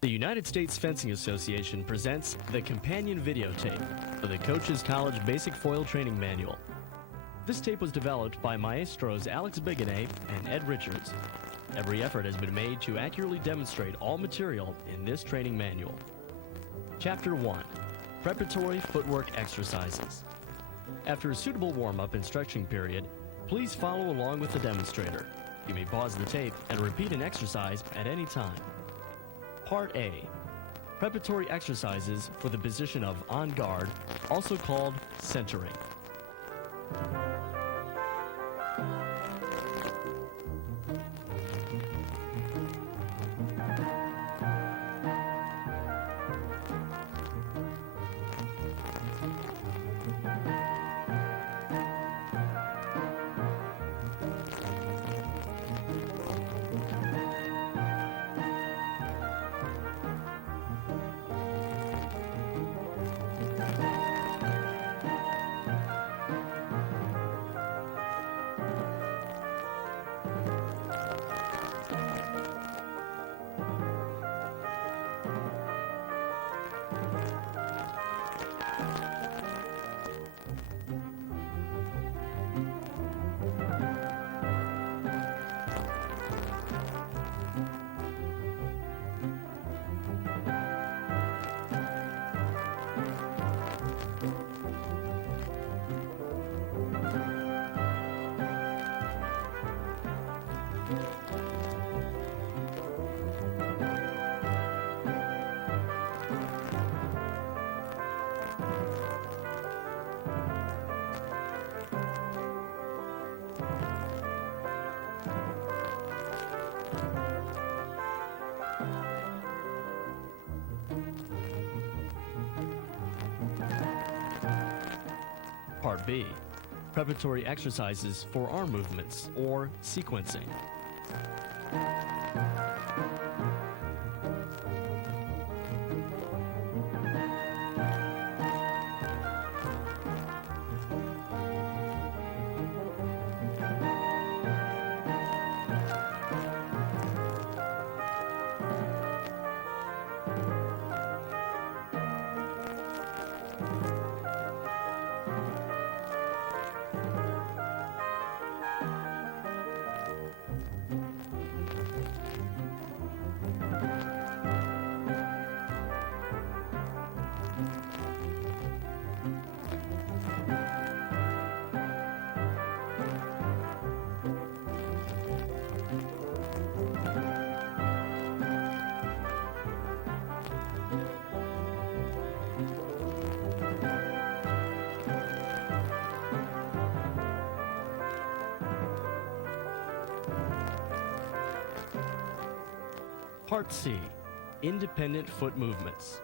The United States Fencing Association presents the companion videotape for the Coach's College Basic Foil Training Manual. This tape was developed by maestros Alex Beguinet and Ed Richards. Every effort has been made to accurately demonstrate all material in this training manual. Chapter 1. Preparatory Footwork Exercises. After a suitable warm-up and stretching period, please follow along with the demonstrator. You may pause the tape and repeat an exercise at any time. Part A. Preparatory exercises for the position of on guard, also called centering. Part B. Preparatory exercises for arm movements, or sequencing. Part C. Independent foot movements.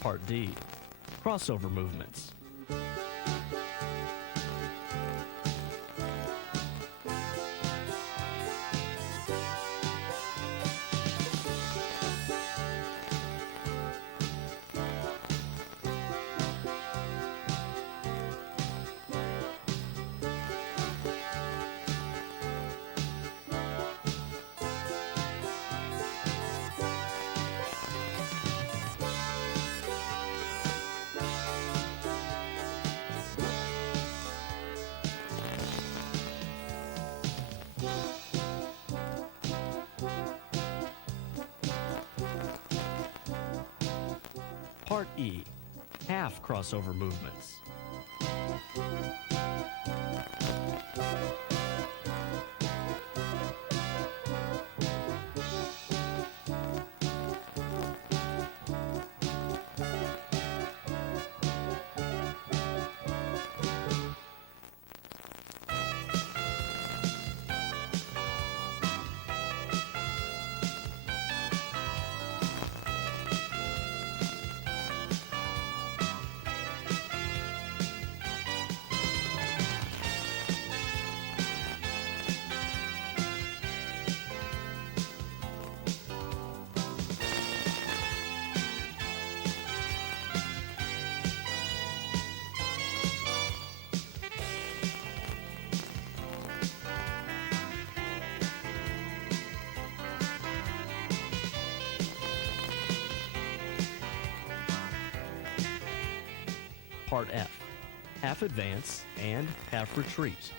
Part D, crossover movements. Part E, half crossover movements. Part F, half advance and half retreat.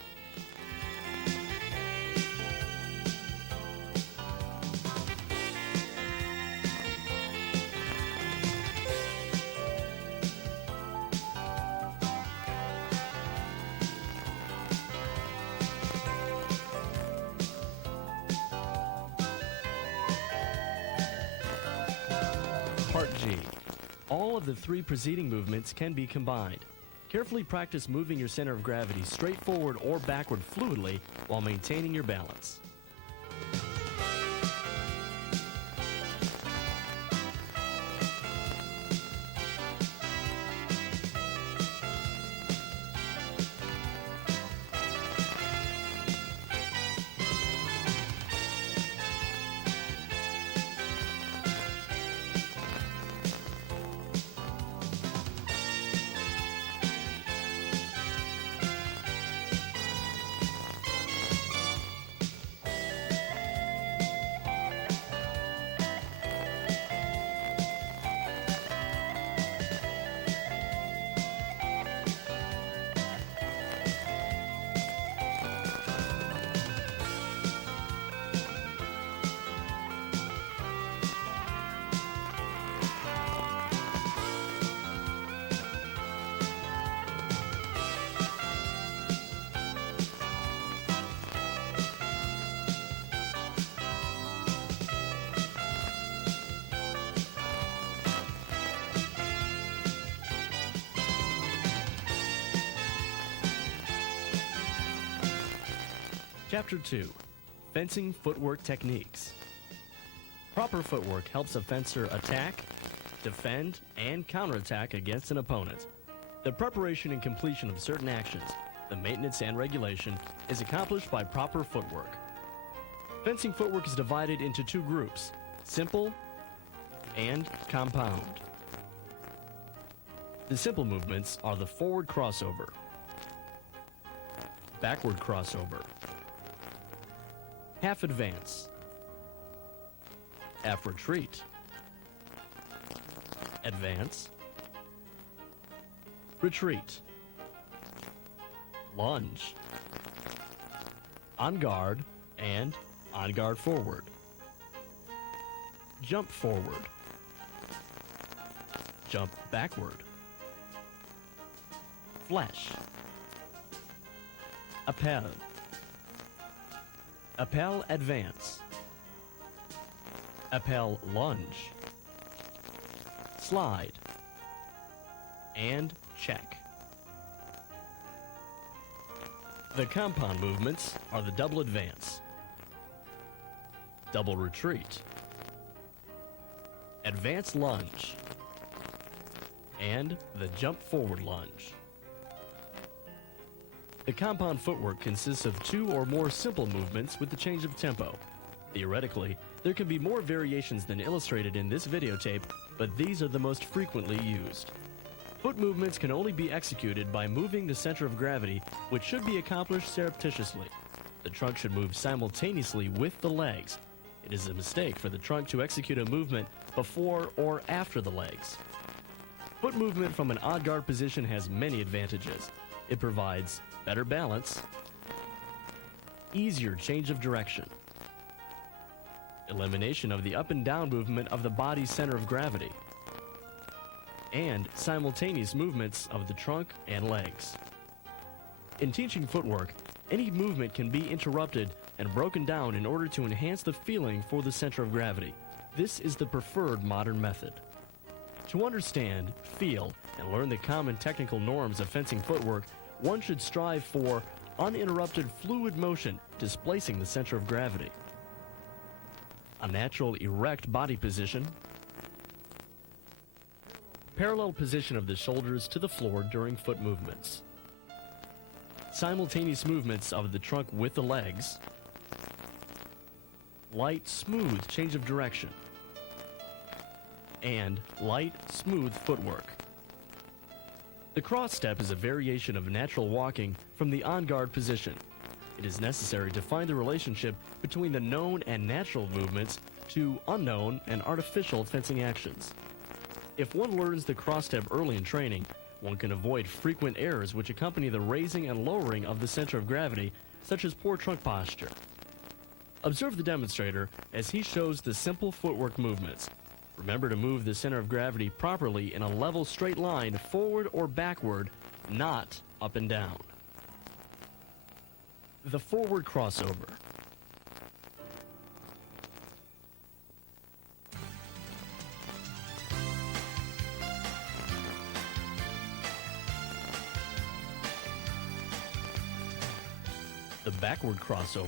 Part G. All of the three preceding movements can be combined. Carefully practice moving your center of gravity straight forward or backward fluidly while maintaining your balance. Chapter 2, Fencing Footwork Techniques. Proper footwork helps a fencer attack, defend, and counterattack against an opponent. The preparation and completion of certain actions, the maintenance and regulation, is accomplished by proper footwork. Fencing footwork is divided into two groups, simple and compound. The simple movements are the forward crossover, backward crossover, half advance, half retreat, advance, retreat, lunge, on guard and on guard forward, jump forward, jump backward, flash, appel, appel advance, appel lunge, slide, and check. The compound movements are the double advance, double retreat, advance lunge, and the jump forward lunge. The compound footwork consists of 2 or more simple movements with the change of tempo. Theoretically, there can be more variations than illustrated in this videotape, but these are the most frequently used. Foot movements can only be executed by moving the center of gravity, which should be accomplished surreptitiously. The trunk should move simultaneously with the legs. It is a mistake for the trunk to execute a movement before or after the legs. Foot movement from an odd guard position has many advantages. It provides better balance, easier change of direction, elimination of the up and down movement of the body's center of gravity, and simultaneous movements of the trunk and legs. In teaching footwork, any movement can be interrupted and broken down in order to enhance the feeling for the center of gravity. This is the preferred modern method. To understand, feel, and learn the common technical norms of fencing footwork, one should strive for uninterrupted fluid motion displacing the center of gravity, a natural erect body position, parallel position of the shoulders to the floor during foot movements, simultaneous movements of the trunk with the legs, light, smooth change of direction, and light, smooth footwork. The cross step is a variation of natural walking from the on-guard position. It is necessary to find the relationship between the known and natural movements to unknown and artificial fencing actions. If one learns the cross step early in training, one can avoid frequent errors which accompany the raising and lowering of the center of gravity, such as poor trunk posture. Observe the demonstrator as he shows the simple footwork movements. Remember to move the center of gravity properly in a level straight line forward or backward, not up and down. The forward crossover. The backward crossover.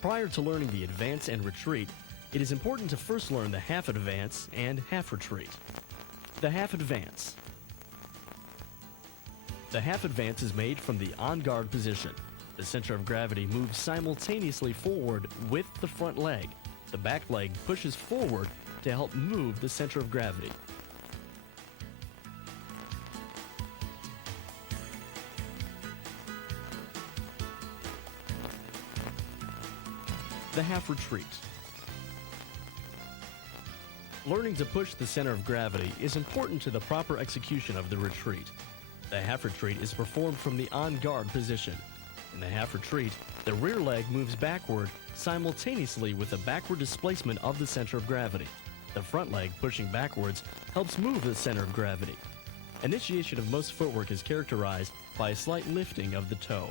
Prior to learning the advance and retreat, it is important to first learn the half advance and half retreat. The half advance. The half advance is made from the on-guard position. The center of gravity moves simultaneously forward with the front leg. The back leg pushes forward to help move the center of gravity. The half retreat. Learning to push the center of gravity is important to the proper execution of the retreat. The half retreat is performed from the on-guard position. In the half retreat, the rear leg moves backward simultaneously with the backward displacement of the center of gravity. The front leg pushing backwards helps move the center of gravity. Initiation of most footwork is characterized by a slight lifting of the toe.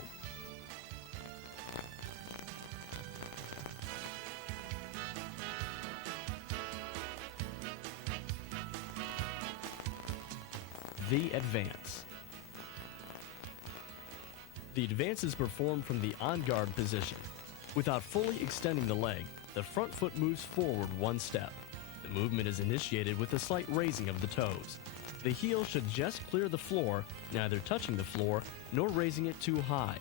The advance. The advance is performed from the on-guard position. Without fully extending the leg, the front foot moves forward one step. The movement is initiated with a slight raising of the toes. The heel should just clear the floor, neither touching the floor nor raising it too high.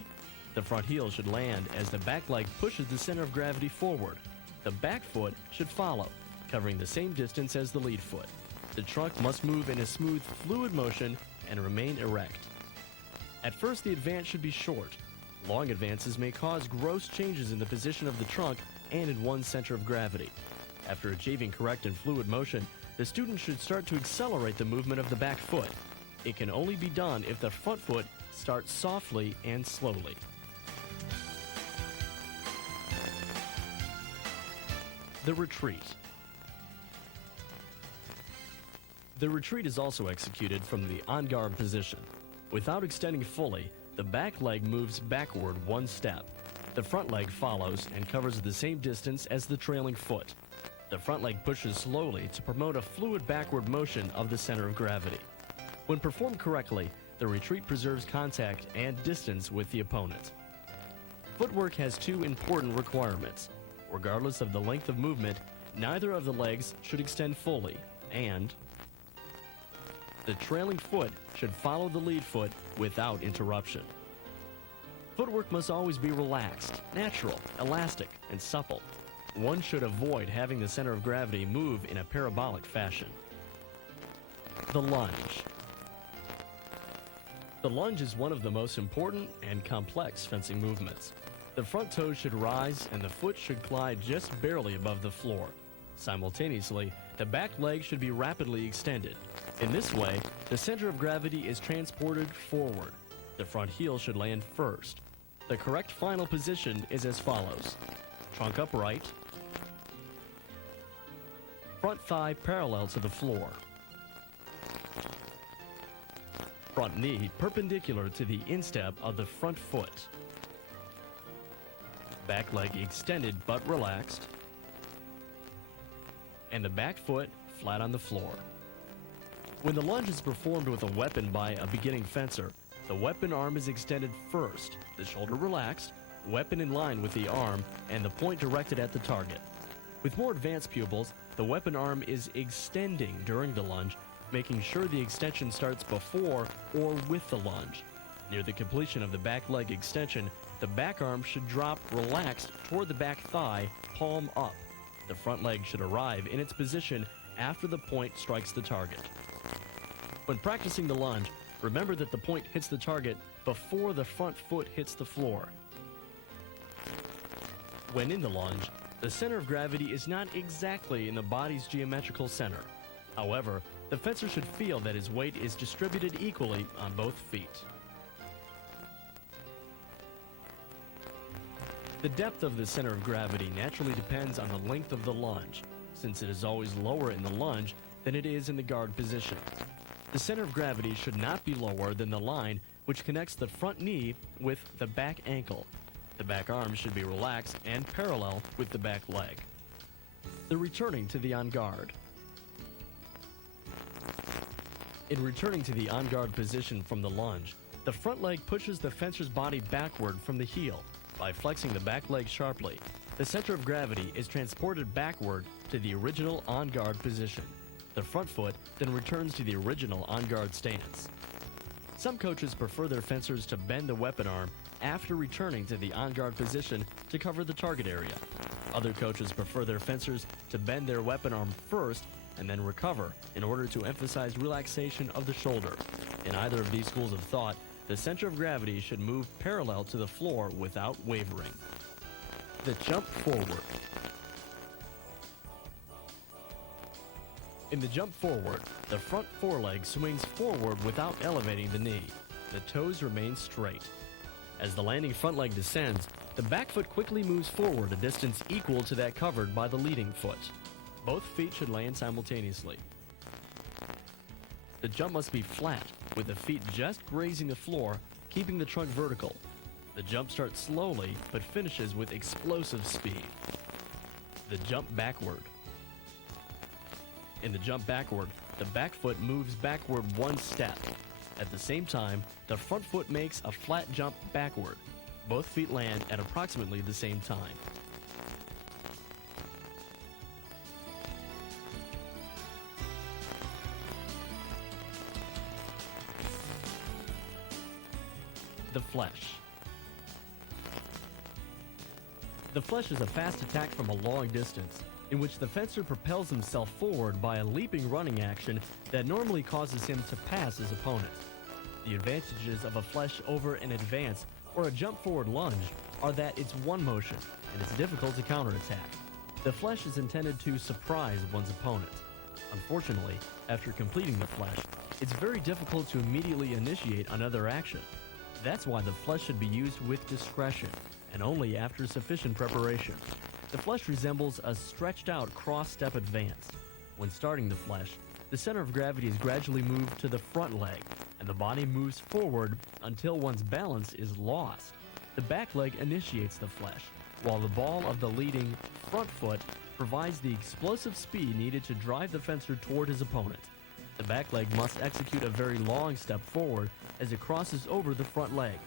The front heel should land as the back leg pushes the center of gravity forward. The back foot should follow, covering the same distance as the lead foot. The trunk must move in a smooth, fluid motion and remain erect. At first, the advance should be short. Long advances may cause gross changes in the position of the trunk and in one's center of gravity. After achieving correct and fluid motion, the student should start to accelerate the movement of the back foot. It can only be done if the front foot starts softly and slowly. The retreat. The retreat is also executed from the on-guard position. Without extending fully, the back leg moves backward one step. The front leg follows and covers the same distance as the trailing foot. The front leg pushes slowly to promote a fluid backward motion of the center of gravity. When performed correctly, the retreat preserves contact and distance with the opponent. Footwork has two important requirements. Regardless of the length of movement, neither of the legs should extend fully, and the trailing foot should follow the lead foot without interruption. Footwork must always be relaxed, natural, elastic, and supple. One should avoid having the center of gravity move in a parabolic fashion. The lunge. The lunge is one of the most important and complex fencing movements. The front toes should rise and the foot should glide just barely above the floor. Simultaneously, the back leg should be rapidly extended. In this way, the center of gravity is transported forward. The front heel should land first. The correct final position is as follows: trunk upright, front thigh parallel to the floor, front knee perpendicular to the instep of the front foot, back leg extended but relaxed, and the back foot flat on the floor. When the lunge is performed with a weapon by a beginning fencer, the weapon arm is extended first, the shoulder relaxed, weapon in line with the arm, and the point directed at the target. With more advanced pupils, the weapon arm is extending during the lunge, making sure the extension starts before or with the lunge. Near the completion of the back leg extension, the back arm should drop relaxed toward the back thigh, palm up. The front leg should arrive in its position after the point strikes the target. When practicing the lunge, remember that the point hits the target before the front foot hits the floor. When in the lunge, the center of gravity is not exactly in the body's geometrical center. However, the fencer should feel that his weight is distributed equally on both feet. The depth of the center of gravity naturally depends on the length of the lunge, since it is always lower in the lunge than it is in the guard position. The center of gravity should not be lower than the line which connects the front knee with the back ankle. The back arm should be relaxed and parallel with the back leg. The returning to the on guard. In returning to the on guard position from the lunge, the front leg pushes the fencer's body backward from the heel. By flexing the back leg sharply, the center of gravity is transported backward to the original on guard position. The front foot then returns to the original on guard stance. Some coaches prefer their fencers to bend the weapon arm after returning to the on guard position to cover the target area. Other coaches prefer their fencers to bend their weapon arm first and then recover in order to emphasize relaxation of the shoulder. In either of these schools of thought, the center of gravity should move parallel to the floor without wavering. The jump forward. In the jump forward, the front foreleg swings forward without elevating the knee. The toes remain straight. As the landing front leg descends, the back foot quickly moves forward a distance equal to that covered by the leading foot. Both feet should land simultaneously. The jump must be flat, with the feet just grazing the floor, keeping the trunk vertical. The jump starts slowly, but finishes with explosive speed. The jump backward. In the jump backward, the back foot moves backward one step. At the same time, the front foot makes a flat jump backward. Both feet land at approximately the same time. The flesh. The flesh is a fast attack from a long distance, in which the fencer propels himself forward by a leaping running action that normally causes him to pass his opponent. The advantages of a flesh over an advance or a jump forward lunge are that it's one motion and it's difficult to counterattack. The flesh is intended to surprise one's opponent. Unfortunately, after completing the flesh, it's very difficult to immediately initiate another action. That's why the flesh should be used with discretion and only after sufficient preparation. The flesh resembles a stretched out cross-step advance. When starting the flesh, the center of gravity is gradually moved to the front leg, and the body moves forward until one's balance is lost. The back leg initiates the flesh, while the ball of the leading front foot provides the explosive speed needed to drive the fencer toward his opponent. The back leg must execute a very long step forward as it crosses over the front leg.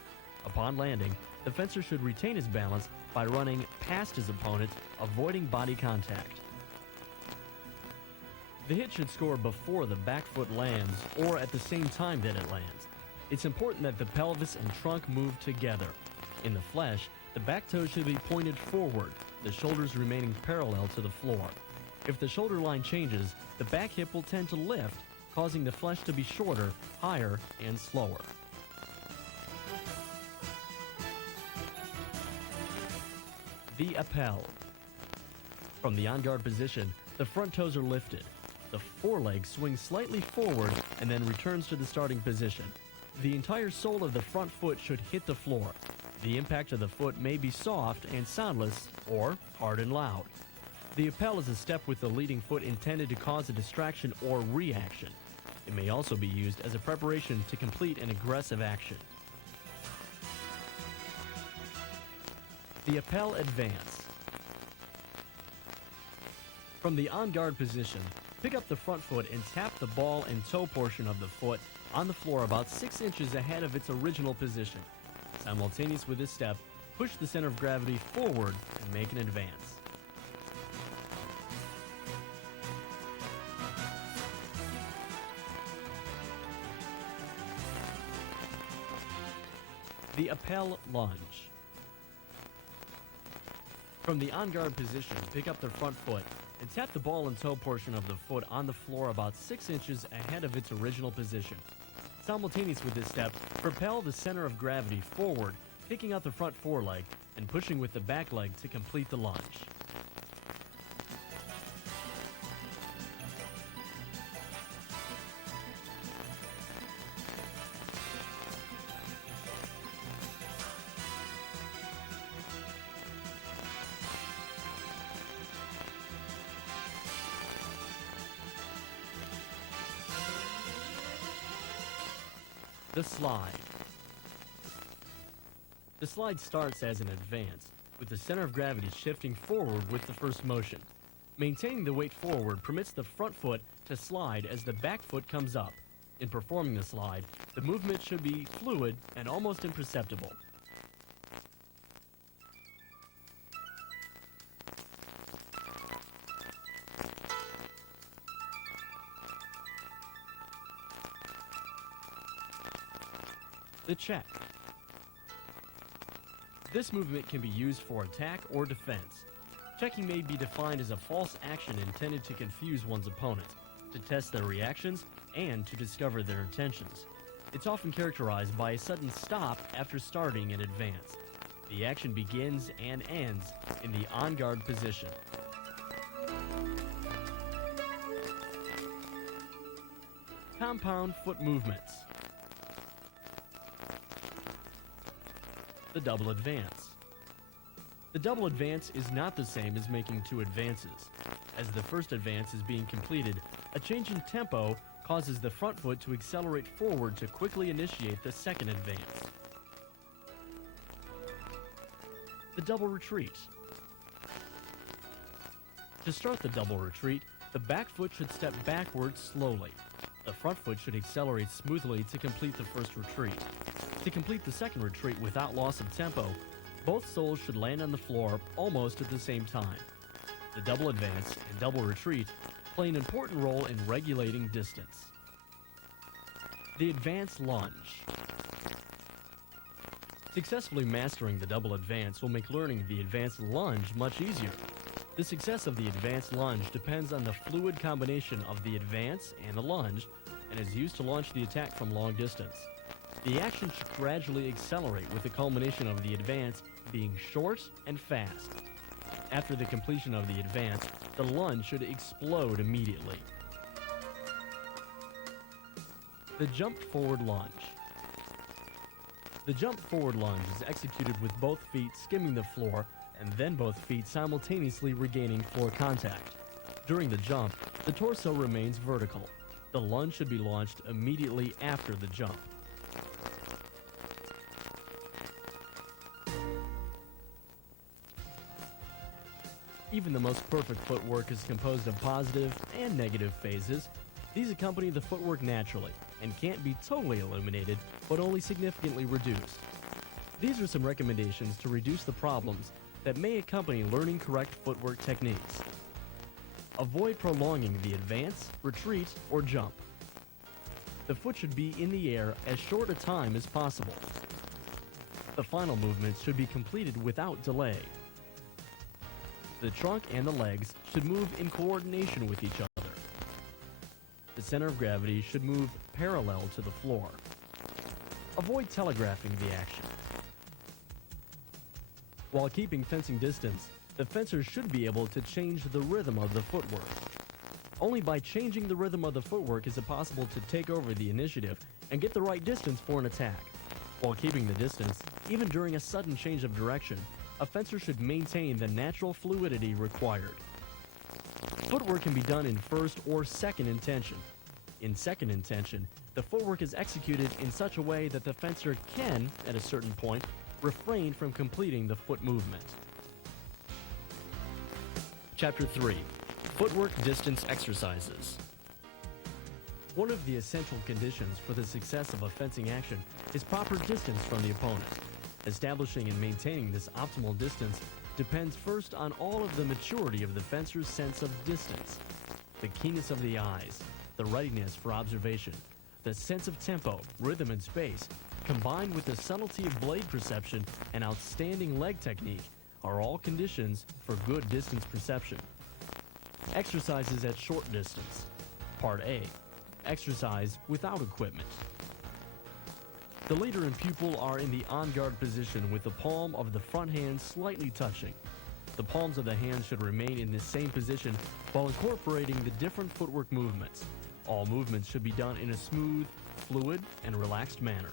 Upon landing, the fencer should retain his balance by running past his opponent, avoiding body contact. The hit should score before the back foot lands or at the same time that it lands. It's important that the pelvis and trunk move together. In the flesh, the back toes should be pointed forward, the shoulders remaining parallel to the floor. If the shoulder line changes, the back hip will tend to lift, causing the flesh to be shorter, higher, and slower. The appel. From the on-guard position, the front toes are lifted. The foreleg swings slightly forward and then returns to the starting position. The entire sole of the front foot should hit the floor. The impact of the foot may be soft and soundless or hard and loud. The appel is a step with the leading foot intended to cause a distraction or reaction. It may also be used as a preparation to complete an aggressive action. The appel advance. From the on-guard position, pick up the front foot and tap the ball and toe portion of the foot on the floor about 6 inches ahead of its original position. Simultaneous with this step, push the center of gravity forward and make an advance. The appel lunge. From the on-guard position, pick up the front foot and tap the ball and toe portion of the foot on the floor about 6 inches ahead of its original position. Simultaneous with this step, propel the center of gravity forward, kicking out the front foreleg and pushing with the back leg to complete the lunge. The slide. The slide starts as an advance, with the center of gravity shifting forward with the first motion. Maintaining the weight forward permits the front foot to slide as the back foot comes up. In performing the slide, the movement should be fluid and almost imperceptible. The check. This movement can be used for attack or defense. Checking may be defined as a false action intended to confuse one's opponent, to test their reactions, and to discover their intentions. It's often characterized by a sudden stop after starting an advance. The action begins and ends in the on-guard position. Compound foot movements. The double advance. The double advance is not the same as making two advances. As the first advance is being completed, a change in tempo causes the front foot to accelerate forward to quickly initiate the second advance. The double retreat. To start the double retreat, the back foot should step backwards slowly. The front foot should accelerate smoothly to complete the first retreat. To complete the second retreat without loss of tempo, both soles should land on the floor almost at the same time. The double advance and double retreat play an important role in regulating distance. The advance lunge. Successfully mastering the double advance will make learning the advanced lunge much easier. The success of the advanced lunge depends on the fluid combination of the advance and the lunge, and is used to launch the attack from long distance. The action should gradually accelerate with the culmination of the advance being short and fast. After the completion of the advance, the lunge should explode immediately. The jump forward lunge. The jump forward lunge is executed with both feet skimming the floor and then both feet simultaneously regaining floor contact. During the jump, the torso remains vertical. The lunge should be launched immediately after the jump. Even the most perfect footwork is composed of positive and negative phases. These accompany the footwork naturally and can't be totally eliminated, but only significantly reduced. These are some recommendations to reduce the problems that may accompany learning correct footwork techniques. Avoid prolonging the advance, retreat, or jump. The foot should be in the air as short a time as possible. The final movements should be completed without delay. The trunk and the legs should move in coordination with each other. The center of gravity should move parallel to the floor. Avoid telegraphing the action. While keeping fencing distance, the fencer should be able to change the rhythm of the footwork. Only by changing the rhythm of the footwork is it possible to take over the initiative and get the right distance for an attack. While keeping the distance, even during a sudden change of direction, a fencer should maintain the natural fluidity required. Footwork can be done in first or second intention. In second intention, the footwork is executed in such a way that the fencer can, at a certain point, refrain from completing the foot movement. Chapter 3. Footwork Distance Exercises. One of the essential conditions for the success of a fencing action is proper distance from the opponent. Establishing and maintaining this optimal distance depends first on all of the maturity of the fencer's sense of distance, the keenness of the eyes, the readiness for observation, the sense of tempo, rhythm, and space, combined with the subtlety of blade perception and outstanding leg technique, are all conditions for good distance perception. Exercises at short distance. Part A. Exercise without equipment. The leader and pupil are in the on-guard position with the palm of the front hand slightly touching. The palms of the hands should remain in this same position while incorporating the different footwork movements. All movements should be done in a smooth, fluid, and relaxed manner.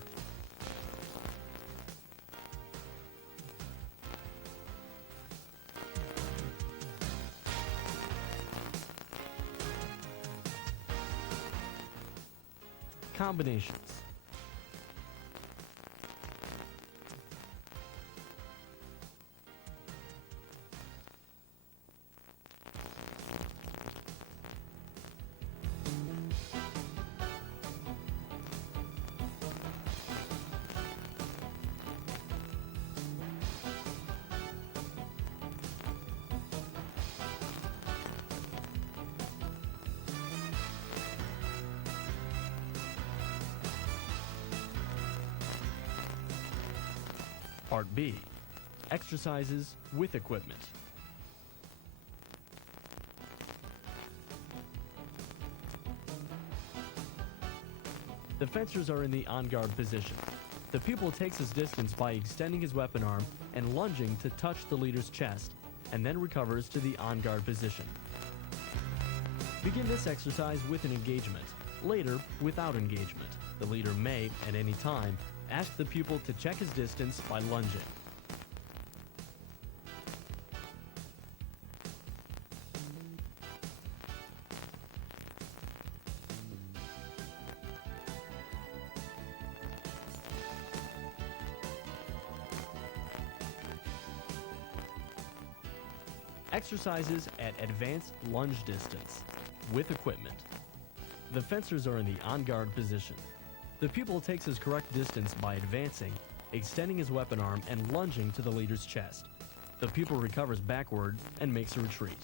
Combinations. Part B. Exercises with equipment. The fencers are in the on-guard position. The pupil takes his distance by extending his weapon arm and lunging to touch the leader's chest, and then recovers to the on-guard position. Begin this exercise with an engagement. Later, without engagement. The leader may, at any time, ask the pupil to check his distance by lunging. Exercises at advanced lunge distance with equipment. The fencers are in the on-guard position. The pupil takes his correct distance by advancing, extending his weapon arm, and lunging to the leader's chest. The pupil recovers backward and makes a retreat.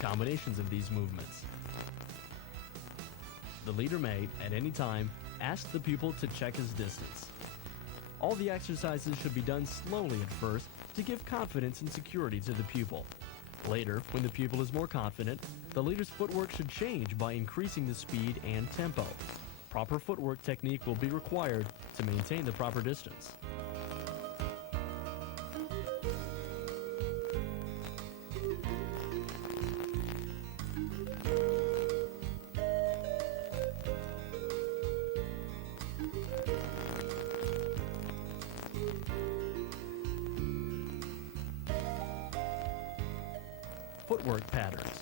Combinations of these movements. The leader may, at any time, ask the pupil to check his distance. All the exercises should be done slowly at first to give confidence and security to the pupil. Later, when the pupil is more confident, the leader's footwork should change by increasing the speed and tempo. Proper footwork technique will be required to maintain the proper distance. Footwork patterns.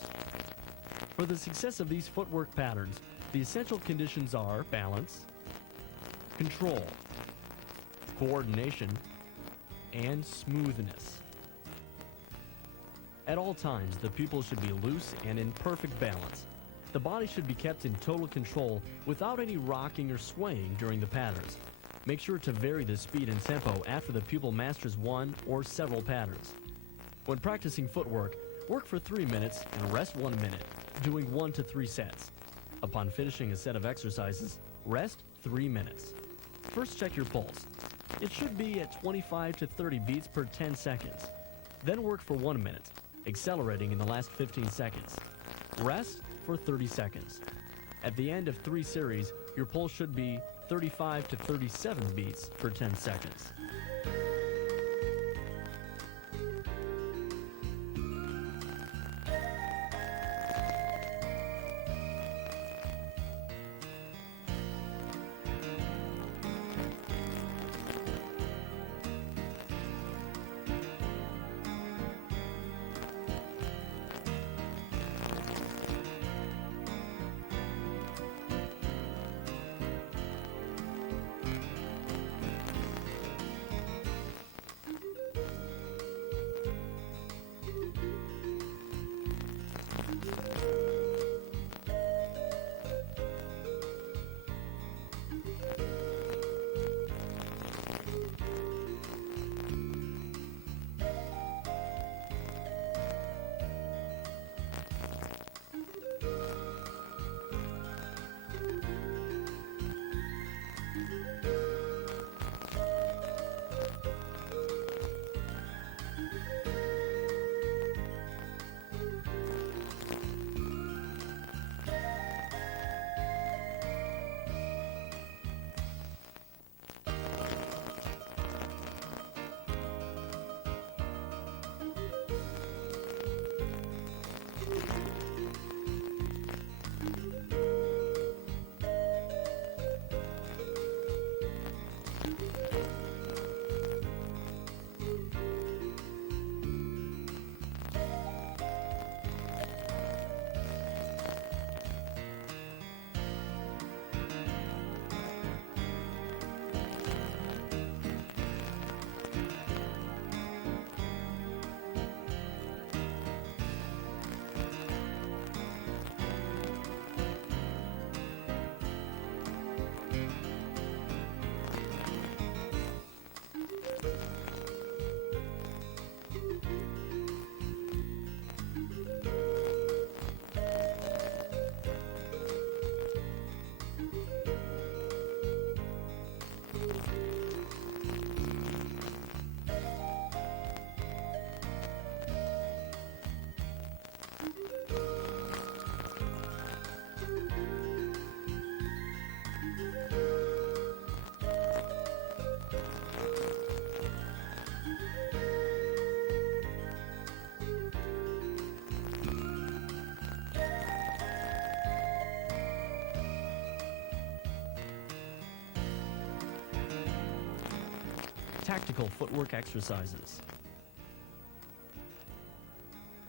For the success of these footwork patterns, the essential conditions are balance, control, coordination, and smoothness. At all times, the pupil should be loose and in perfect balance. The body should be kept in total control without any rocking or swaying during the patterns. Make sure to vary the speed and tempo after the pupil masters one or several patterns. When practicing footwork, work for 3 minutes and rest 1 minute, doing 1 to 3 sets. Upon finishing a set of exercises, rest 3 minutes. First, check your pulse. It should be at 25 to 30 beats per 10 seconds. Then work for 1 minute, accelerating in the last 15 seconds. Rest for 30 seconds. At the end of 3 series, your pulse should be 35 to 37 beats per 10 seconds. Tactical footwork exercises.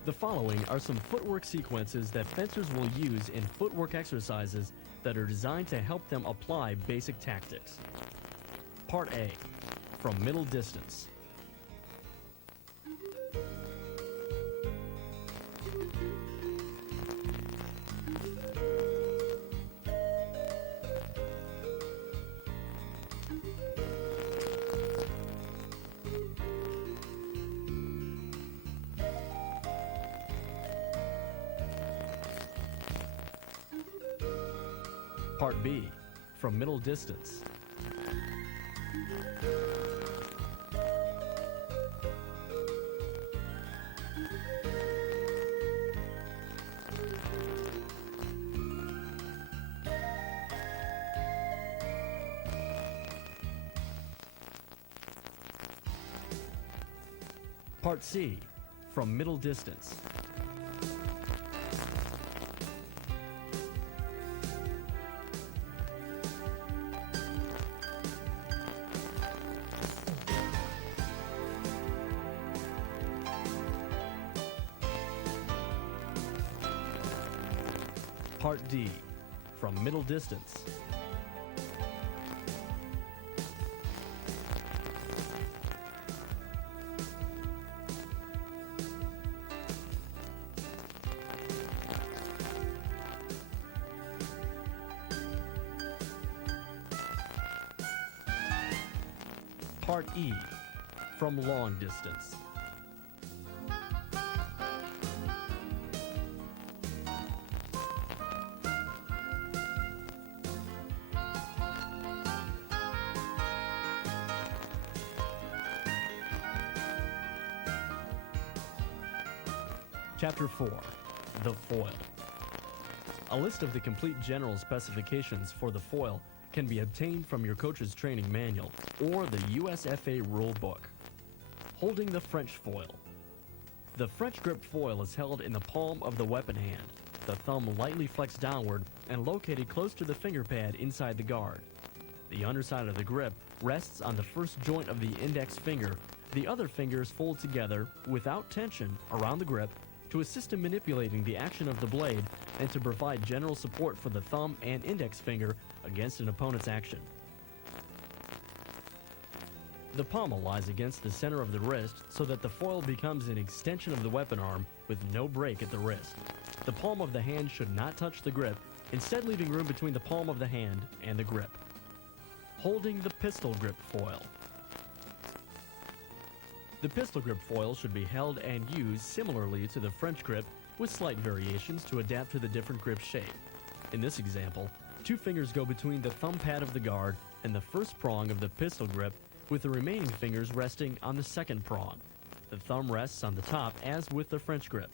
The following are some footwork sequences that fencers will use in footwork exercises that are designed to help them apply basic tactics. Part A, from middle distance. Part B, from middle distance. Part C, from middle distance. Part D, from middle distance. Part E, from long distance. Chapter 4, the foil. A list of the complete general specifications for the foil can be obtained from your coach's training manual or the USFA rule book. Holding the French foil. The French grip foil is held in the palm of the weapon hand, the thumb lightly flexed downward and located close to the finger pad inside the guard. The underside of the grip rests on the first joint of the index finger. The other fingers fold together without tension around the grip to assist in manipulating the action of the blade and to provide general support for the thumb and index finger against an opponent's action. The pommel lies against the center of the wrist so that the foil becomes an extension of the weapon arm with no break at the wrist. The palm of the hand should not touch the grip, instead leaving room between the palm of the hand and the grip. Holding the pistol grip foil. The pistol grip foil should be held and used similarly to the French grip with slight variations to adapt to the different grip shape. In this example, two fingers go between the thumb pad of the guard and the first prong of the pistol grip, with the remaining fingers resting on the second prong. The thumb rests on the top as with the French grip.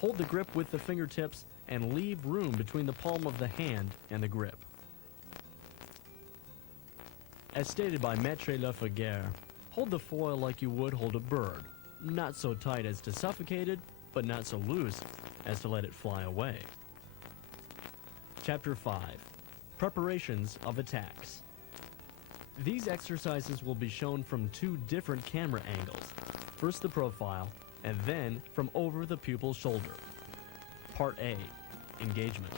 Hold the grip with the fingertips and leave room between the palm of the hand and the grip. As stated by Maitre Beguinet, hold the foil like you would hold a bird, not so tight as to suffocate it, but not so loose as to let it fly away. Chapter 5, Preparations of Attacks. These exercises will be shown from two different camera angles, first the profile, and then from over the pupil's shoulder. Part A, Engagement.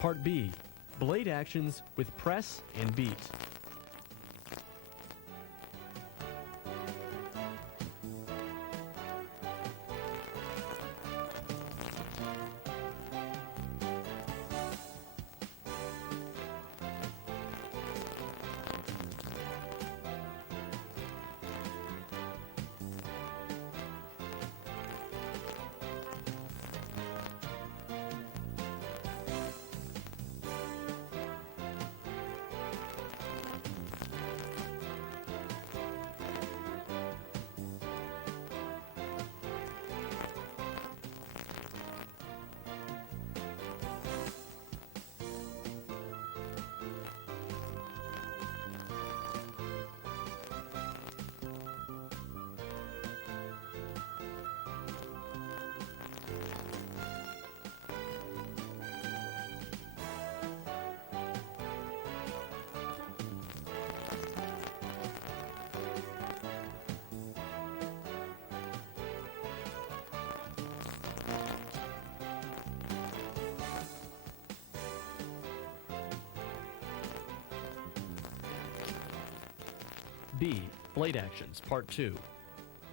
Part B, Blade Actions with Press and Beat. B. Blade actions, Part 2.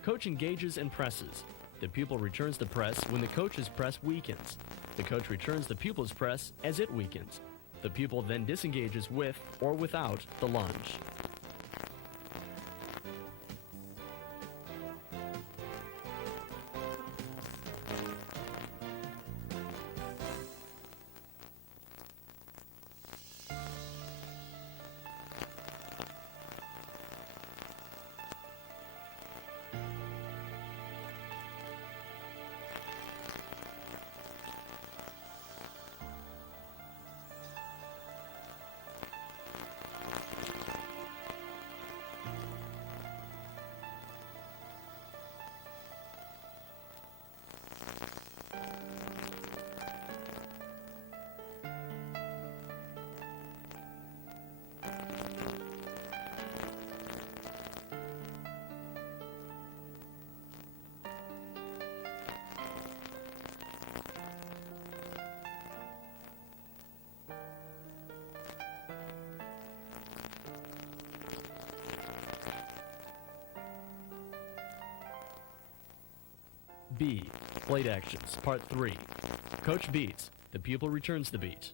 Coach engages and presses. The pupil returns the press when the coach's press weakens. The coach returns the pupil's press as it weakens. The pupil then disengages with or without the lunge. B. Blade actions, Part 3. Coach beats. The pupil returns the beat.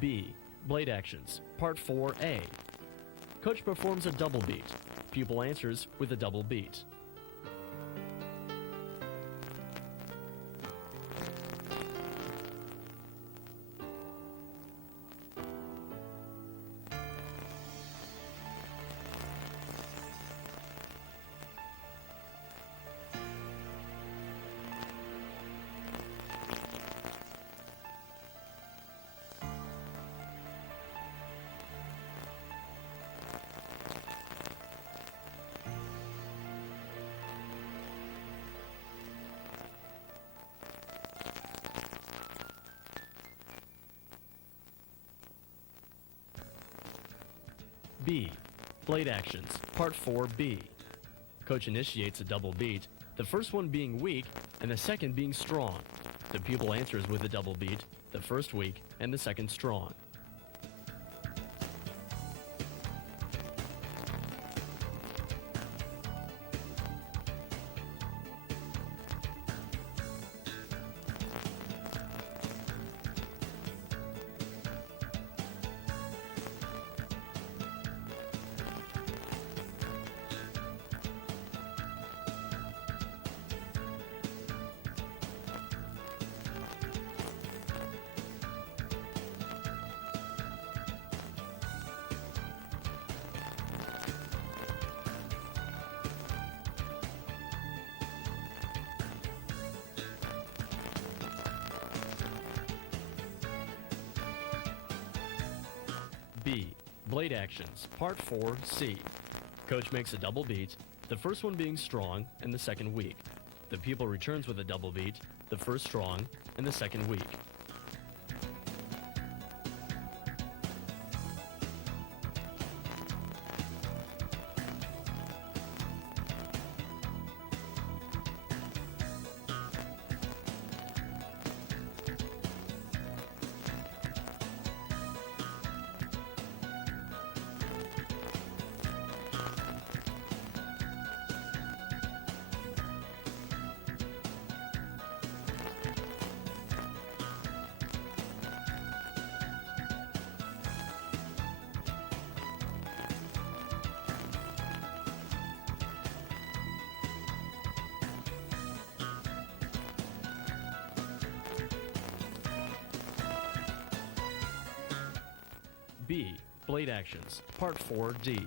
B. Blade actions, Part 4A. Coach performs a double beat. Pupil answers with a double beat. B. Blade actions, Part 4B. Coach initiates a double beat, the first one being weak and the second being strong. The pupil answers with a double beat, the first weak and the second strong. B. Blade actions, Part 4C. Coach makes a double beat, the first one being strong and the second weak. The pupil returns with a double beat, the first strong and the second weak. B. Blade actions, Part 4D.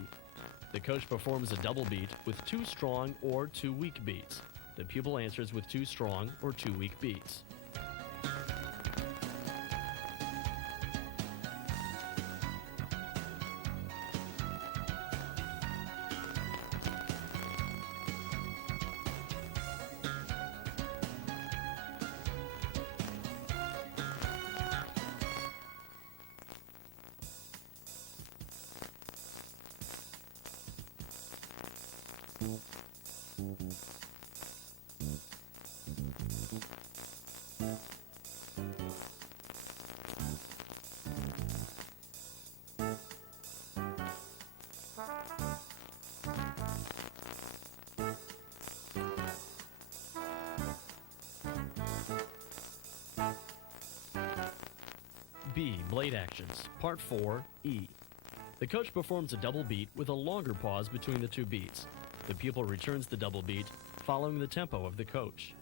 The coach performs a double beat with 2 strong or 2 weak beats. The pupil answers with 2 strong or 2 weak beats. B. Blade actions, Part 4, E. The coach performs a double beat with a longer pause between the 2 beats. The pupil returns the double beat, following the tempo of the coach.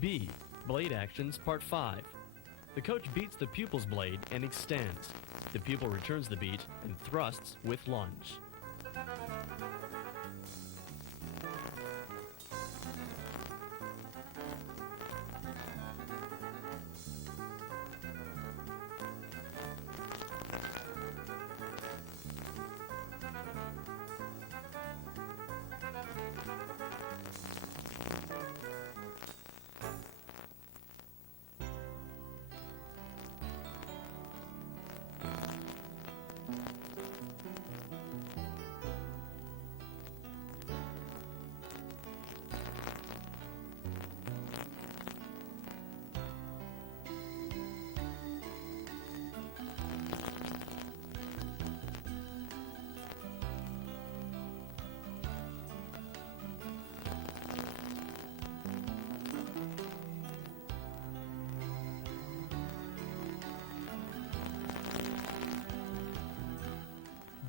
B. Blade actions, Part 5. The coach beats the pupil's blade and extends. The pupil returns the beat and thrusts with lunge.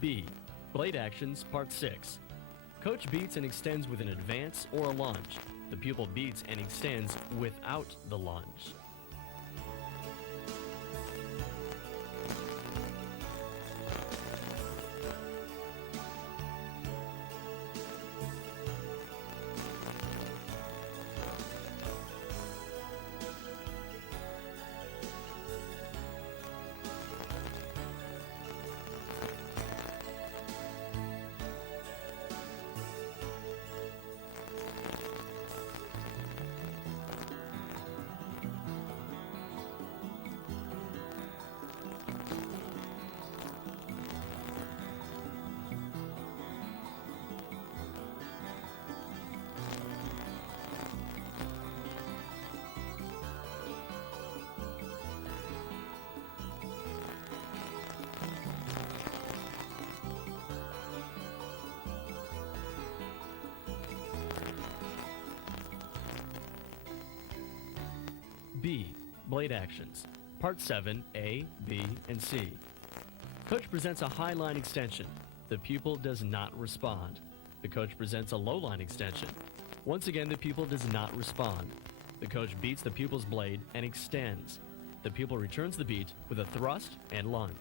B. Blade actions, Part 6. Coach beats and extends with an advance or a lunge. The pupil beats and extends without the lunge. B. Blade actions, Part 7, A, B, and C. Coach presents a high line extension. The pupil does not respond. The coach presents a low line extension. Once again, the pupil does not respond. The coach beats the pupil's blade and extends. The pupil returns the beat with a thrust and lunge.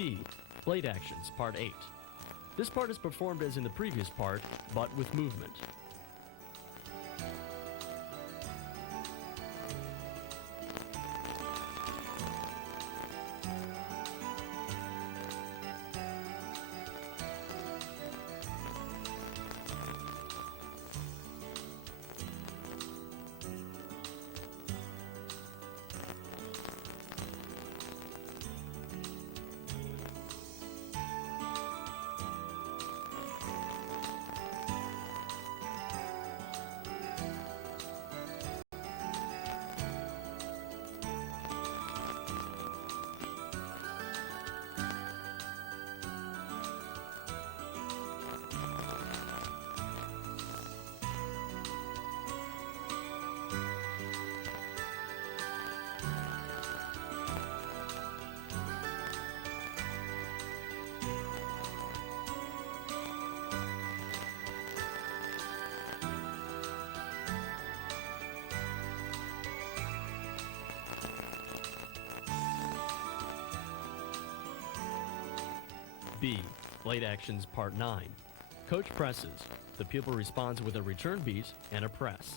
B. Blade Actions, Part 8. This part is performed as in the previous part, but with movement. B. Blade Actions, Part 9. Coach presses. The pupil responds with a return beat and a press.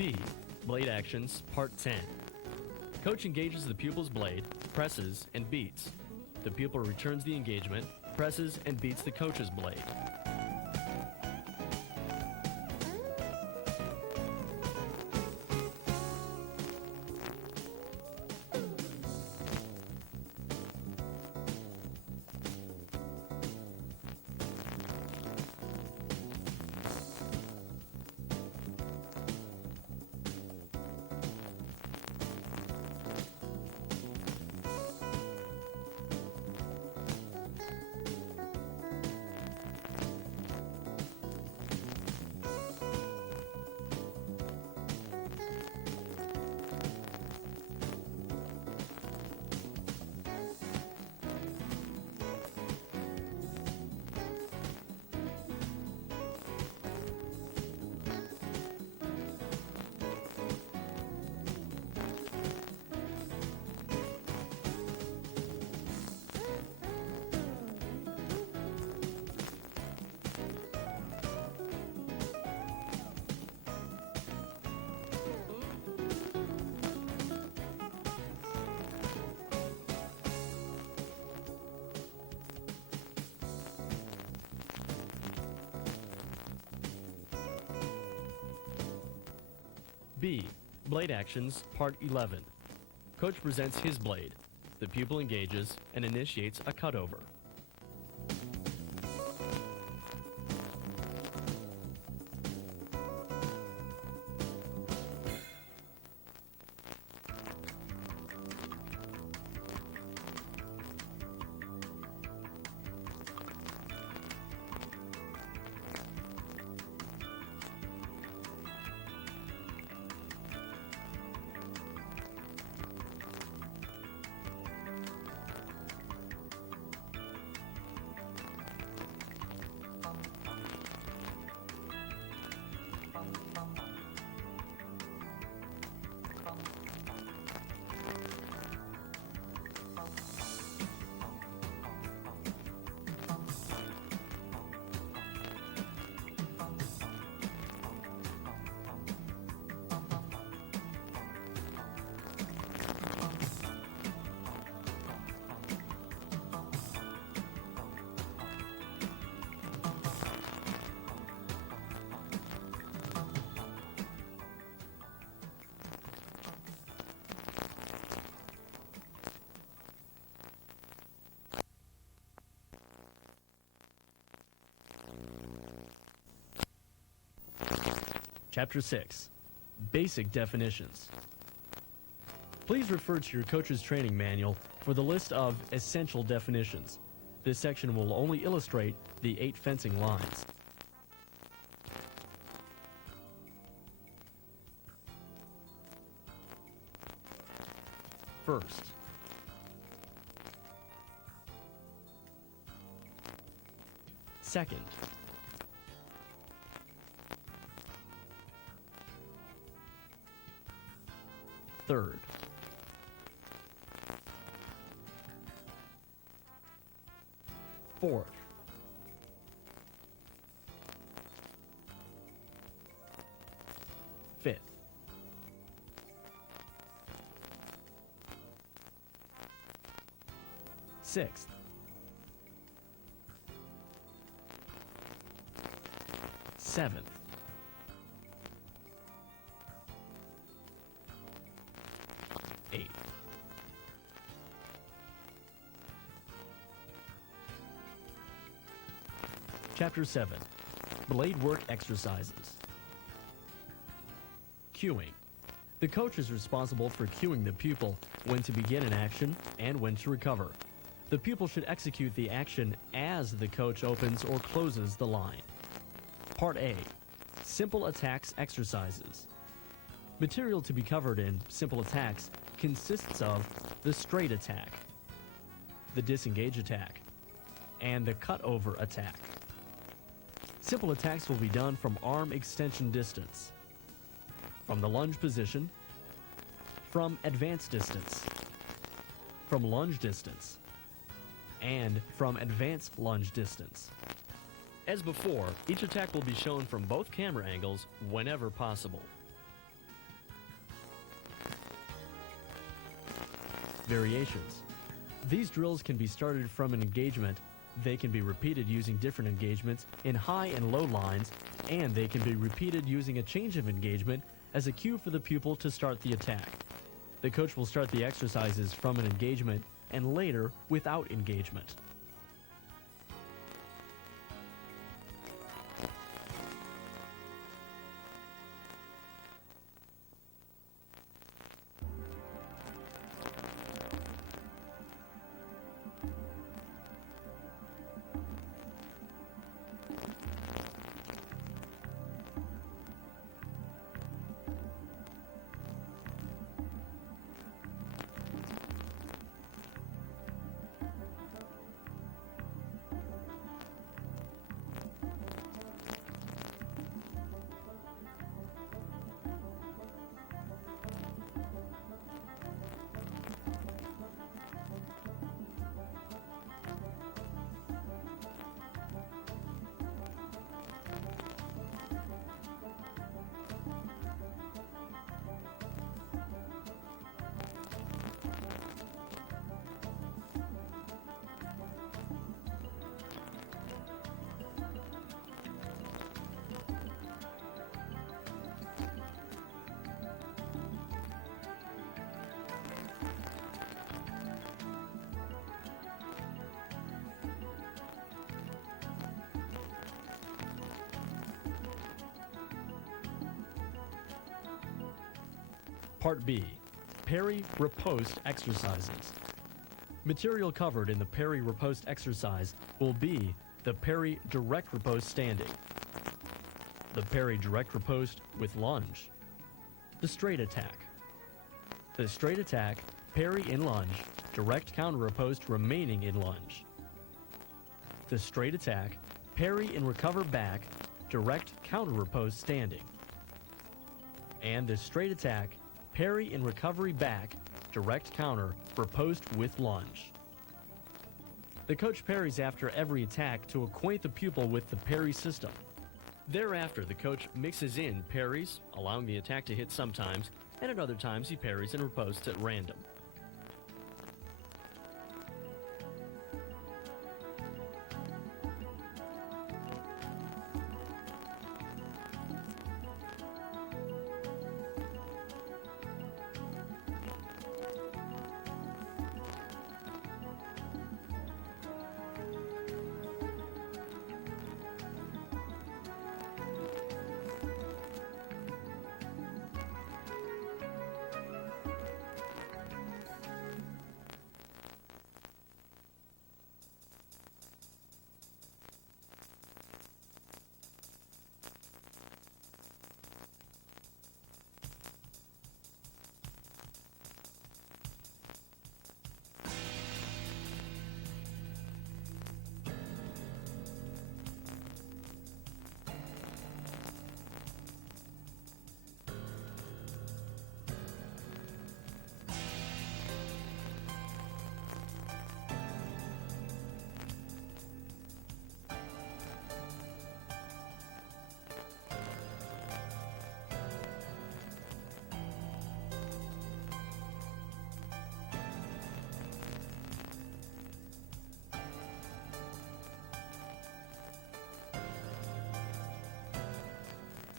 B. Blade Actions, Part 10. Coach engages the pupil's blade, presses, and beats. The pupil returns the engagement, presses, and beats the coach's blade. B. Blade Actions, Part 11. Coach presents his blade. The pupil engages and initiates a cutover. Chapter 6. Basic Definitions. Please refer to your coach's training manual for the list of essential definitions. This section will only illustrate the 8 fencing lines. First, second, third, fourth, fifth, sixth, seventh, eighth, Chapter 7. Blade Work Exercises. Cueing. The coach is responsible for cueing the pupil when to begin an action and when to recover. The pupil should execute the action as the coach opens or closes the line. Part A. Simple Attacks Exercises. Material to be covered in simple attacks consists of the straight attack, the disengage attack, and the cutover attack. Simple attacks will be done from arm extension distance, from the lunge position, from advance distance, from lunge distance, and from advanced lunge distance. As before, each attack will be shown from both camera angles whenever possible. Variations. These drills can be started from an engagement. They can be repeated using different engagements in high and low lines, and they can be repeated using a change of engagement as a cue for the pupil to start the attack. The coach will start the exercises from an engagement and later without engagement. Part B, parry-riposte exercises. Material covered in the parry-riposte exercise will be the parry direct riposte standing, the parry direct riposte with lunge, the straight attack, the straight attack, parry in lunge, direct counter riposte remaining in lunge, the straight attack, parry and recover back, direct counter riposte standing, and the straight attack, parry and recovery back, direct counter, riposte with lunge. The coach parries after every attack to acquaint the pupil with the parry system. Thereafter, the coach mixes in parries, allowing the attack to hit sometimes, and at other times he parries and ripostes at random.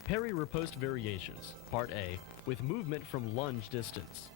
Parry-riposte variations, Part A, with movement from lunge distance.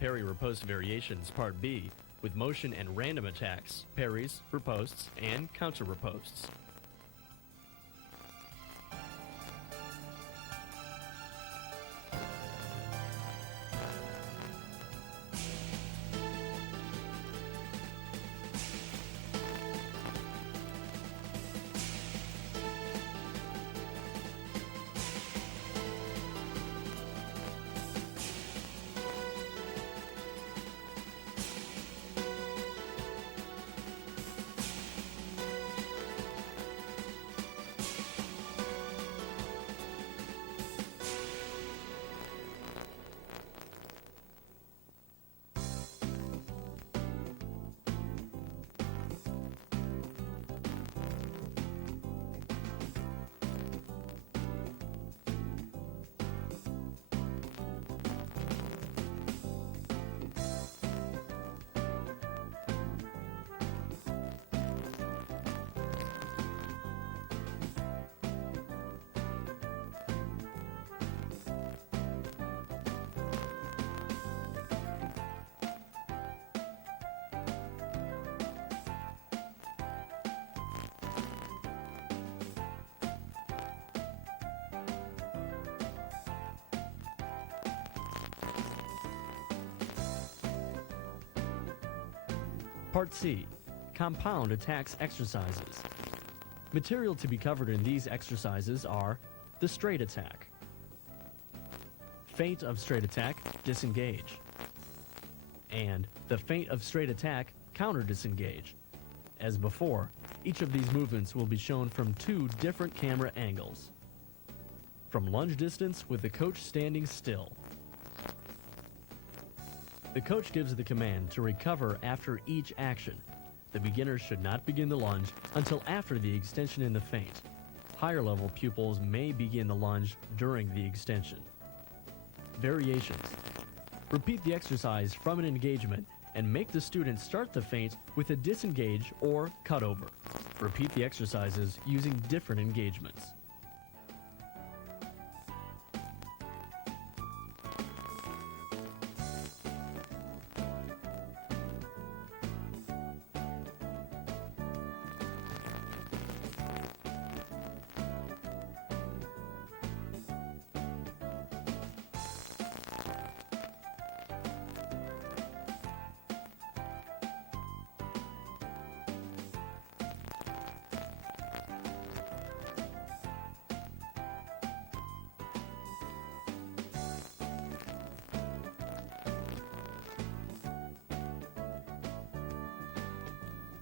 Parry-riposte variations, Part B, with motion and random attacks, parries, ripostes, and counter-ripostes. Part C, compound attacks exercises. Material to be covered in these exercises are the straight attack, feint of straight attack, disengage, and the feint of straight attack, counter disengage. As before, each of these movements will be shown from 2 different camera angles. From lunge distance with the coach standing still. The coach gives the command to recover after each action. The beginner should not begin the lunge until after the extension in the feint. Higher level pupils may begin the lunge during the extension. Variations. Repeat the exercise from an engagement and make the student start the feint with a disengage or cutover. Repeat the exercises using different engagements.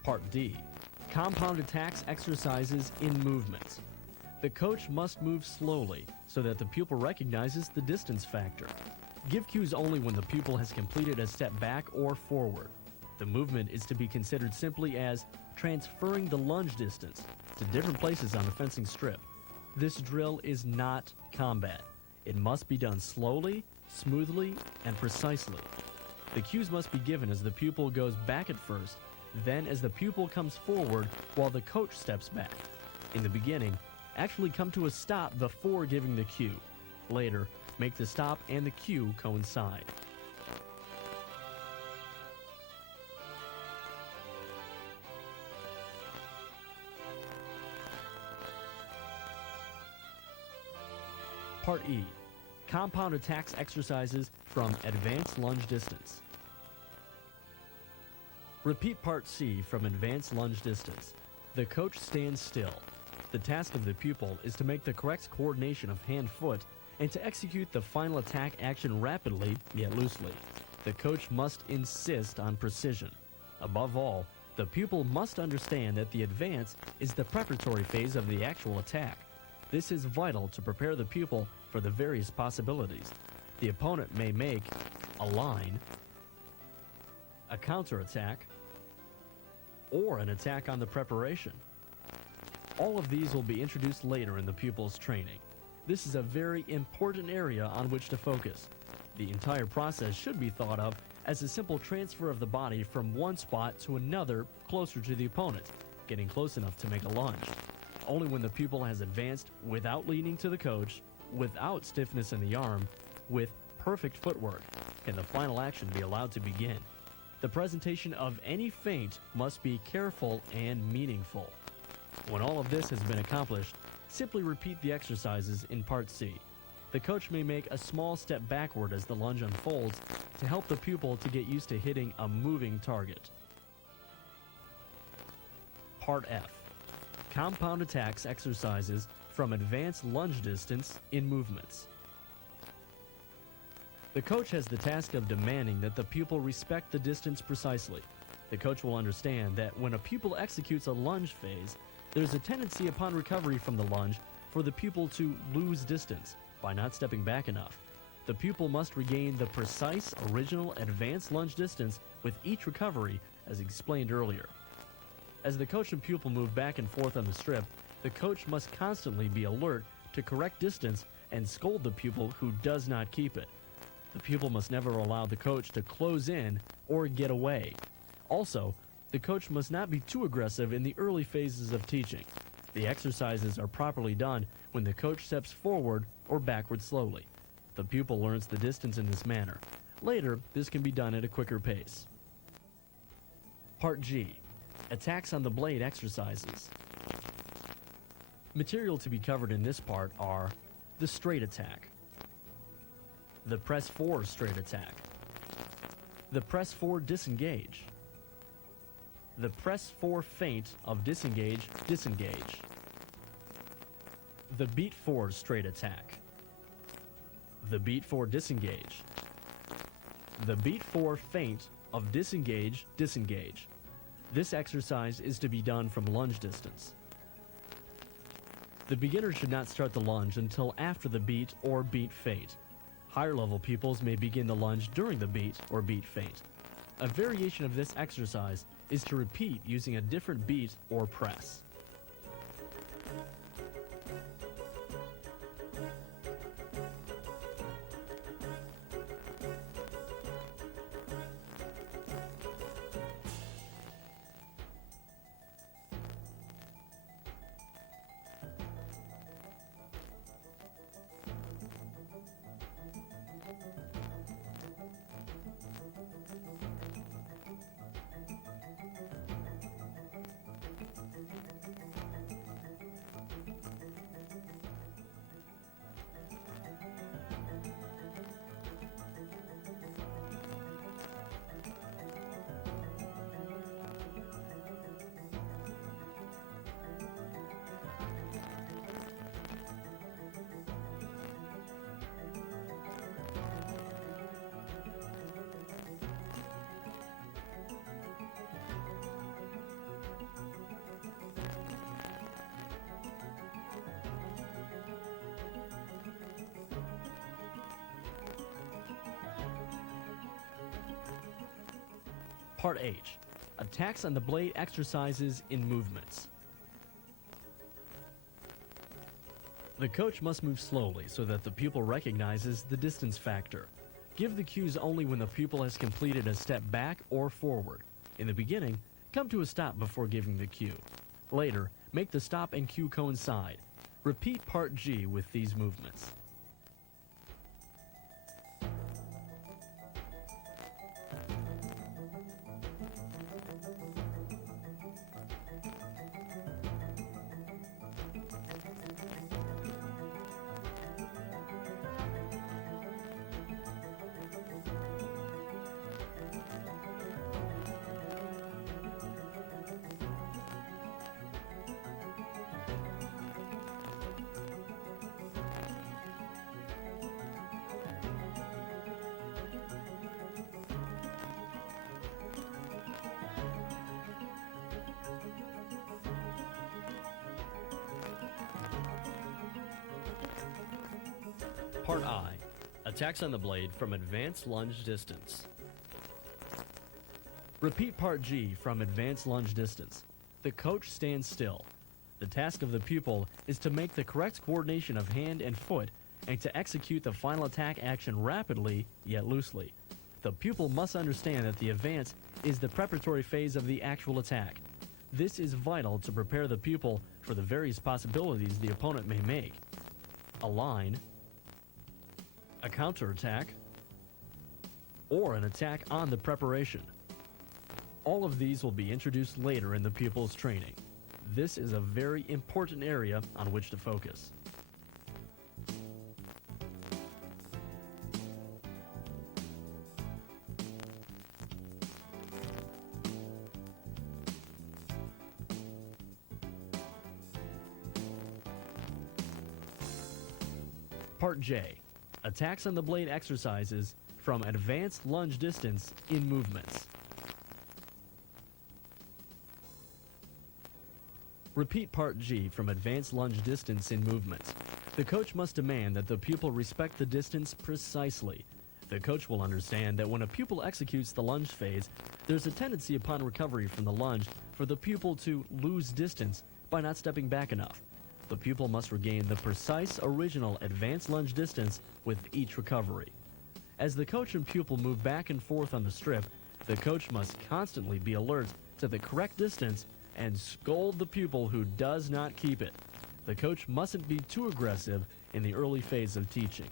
Part D. Compound attacks exercises in movements. The coach must move slowly so that the pupil recognizes the distance factor. Give cues only when the pupil has completed a step back or forward. The movement is to be considered simply as transferring the lunge distance to different places on the fencing strip. This drill is not combat. It must be done slowly, smoothly, and precisely. The cues must be given as the pupil goes back at first, then as the pupil comes forward while the coach steps back. In the beginning, actually come to a stop before giving the cue. Later, make the stop and the cue coincide. Part E. Compound attacks exercises from advanced lunge distance. Repeat Part C from advanced lunge distance. The coach stands still. The task of the pupil is to make the correct coordination of hand-foot and to execute the final attack action rapidly yet loosely. The coach must insist on precision. Above all, the pupil must understand that the advance is the preparatory phase of the actual attack. This is vital to prepare the pupil for the various possibilities. The opponent may make a line, a counterattack, or an attack on the preparation. All of these will be introduced later in the pupil's training. This is a very important area on which to focus. The entire process should be thought of as a simple transfer of the body from one spot to another closer to the opponent, getting close enough to make a lunge. Only when the pupil has advanced without leaning to the coach, without stiffness in the arm, with perfect footwork, can the final action be allowed to begin. The presentation of any feint must be careful and meaningful. When all of this has been accomplished, simply repeat the exercises in Part C. The coach may make a small step backward as the lunge unfolds to help the pupil to get used to hitting a moving target. Part F. Compound attacks exercises from advanced lunge distance in movements. The coach has the task of demanding that the pupil respect the distance precisely. The coach will understand that when a pupil executes a lunge phase, there's a tendency upon recovery from the lunge for the pupil to lose distance by not stepping back enough. The pupil must regain the precise original advanced lunge distance with each recovery, as explained earlier. As the coach and pupil move back and forth on the strip, the coach must constantly be alert to correct distance and scold the pupil who does not keep it. The pupil must never allow the coach to close in or get away. Also, the coach must not be too aggressive in the early phases of teaching. The exercises are properly done when the coach steps forward or backward slowly. The pupil learns the distance in this manner. Later, this can be done at a quicker pace. Part G. Attacks on the blade exercises. Material to be covered in this part are the straight attack, the press 4 straight attack, the press 4 disengage, the press 4 feint of disengage, disengage, the beat 4 straight attack, the beat 4 disengage, the beat 4 feint of disengage, disengage. This exercise is to be done from lunge distance. The beginner should not start the lunge until after the beat or beat feint. Higher level pupils may begin the lunge during the beat or beat feint. A variation of this exercise is to repeat using a different beat or press. Part H. Attacks on the blade exercises in movements. The coach must move slowly so that the pupil recognizes the distance factor. Give the cues only when the pupil has completed a step back or forward. In the beginning, come to a stop before giving the cue. Later, make the stop and cue coincide. Repeat Part G with these movements. Part I. Attacks on the blade from advanced lunge distance. Repeat Part G from advanced lunge distance. The coach stands still. The task of the pupil is to make the correct coordination of hand and foot and to execute the final attack action rapidly yet loosely. The pupil must understand that the advance is the preparatory phase of the actual attack. This is vital to prepare the pupil for the various possibilities the opponent may make. A line, a counterattack, or an attack on the preparation. All of these will be introduced later in the pupil's training. This is a very important area on which to focus. Part J. Attacks on the blade exercises from advanced lunge distance in movements. Repeat Part G from advanced lunge distance in movements. The coach must demand that the pupil respect the distance precisely. The coach will understand that when a pupil executes the lunge phase, there's a tendency upon recovery from the lunge for the pupil to lose distance by not stepping back enough. The pupil must regain the precise original advanced lunge distance with each recovery. As the coach and pupil move back and forth on the strip, the coach must constantly be alert to the correct distance and scold the pupil who does not keep it. The coach mustn't be too aggressive in the early phase of teaching.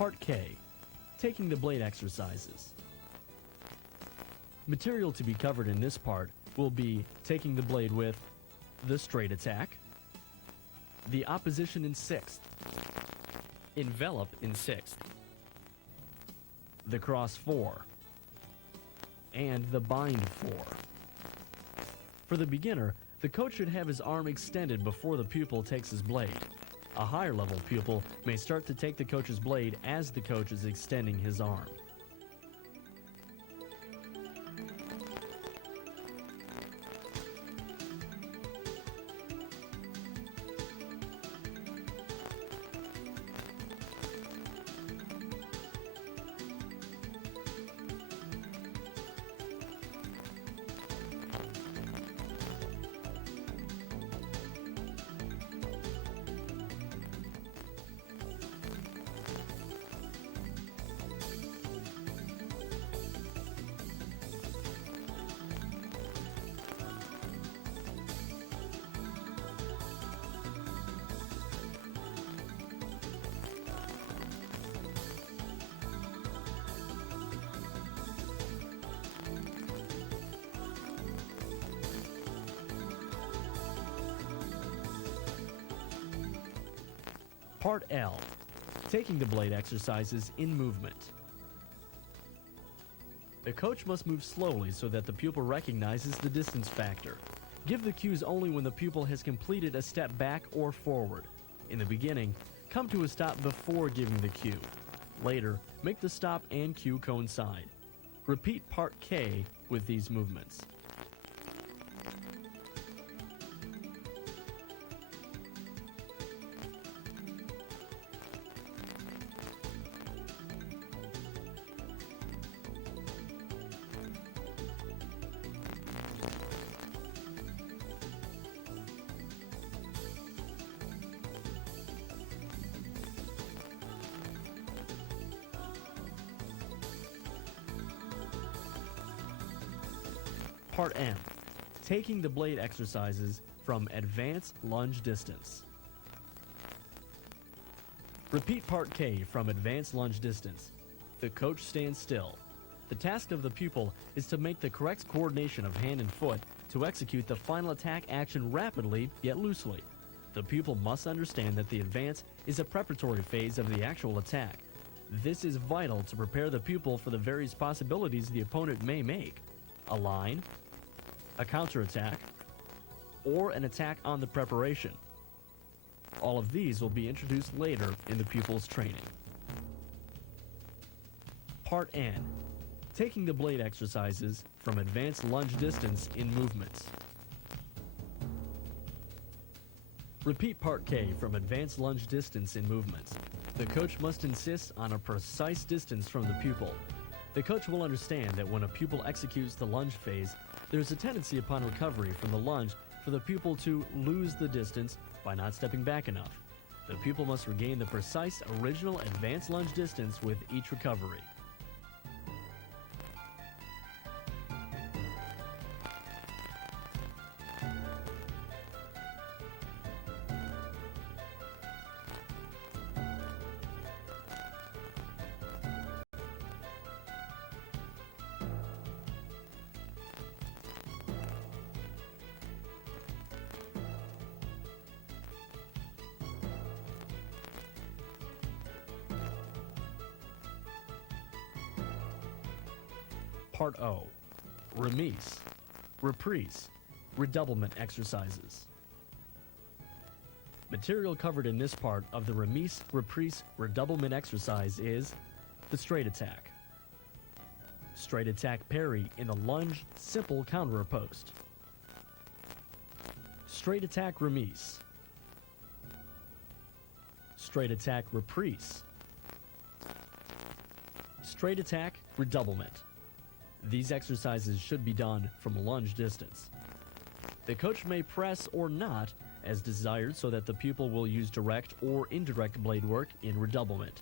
Part K. Taking the blade exercises. Material to be covered in this part will be taking the blade with the straight attack, the opposition in 6th, envelop in 6th, the cross 4, and the bind 4. For the beginner, the coach should have his arm extended before the pupil takes his blade. A higher level pupil may start to take the coach's blade as the coach is extending his arm. Part L, taking the blade exercises in movement. The coach must move slowly so that the pupil recognizes the distance factor. Give the cues only when the pupil has completed a step back or forward. In the beginning, come to a stop before giving the cue. Later, make the stop and cue coincide. Repeat Part K with these movements. Part M, taking the blade exercises from advanced lunge distance. Repeat Part K from advanced lunge distance. The coach stands still. The task of the pupil is to make the correct coordination of hand and foot to execute the final attack action rapidly yet loosely. The pupil must understand that the advance is a preparatory phase of the actual attack. This is vital to prepare the pupil for the various possibilities the opponent may make. A line, a counterattack, or an attack on the preparation. All of these will be introduced later in the pupil's training. Part N, taking the blade exercises from advanced lunge distance in movements. Repeat Part K from advanced lunge distance in movements. The coach must insist on a precise distance from the pupil. The coach will understand that when a pupil executes the lunge phase, there's a tendency upon recovery from the lunge for the pupil to lose the distance by not stepping back enough. The pupil must regain the precise original advanced lunge distance with each recovery. Part O, remise, reprise, redoublement exercises. Material covered in this part of the remise, reprise, redoublement exercise is the straight attack, straight attack parry in the lunge simple counter riposte, straight attack remise, straight attack reprise, straight attack redoublement. These exercises should be done from lunge distance. The coach may press or not as desired so that the pupil will use direct or indirect blade work in redoublement.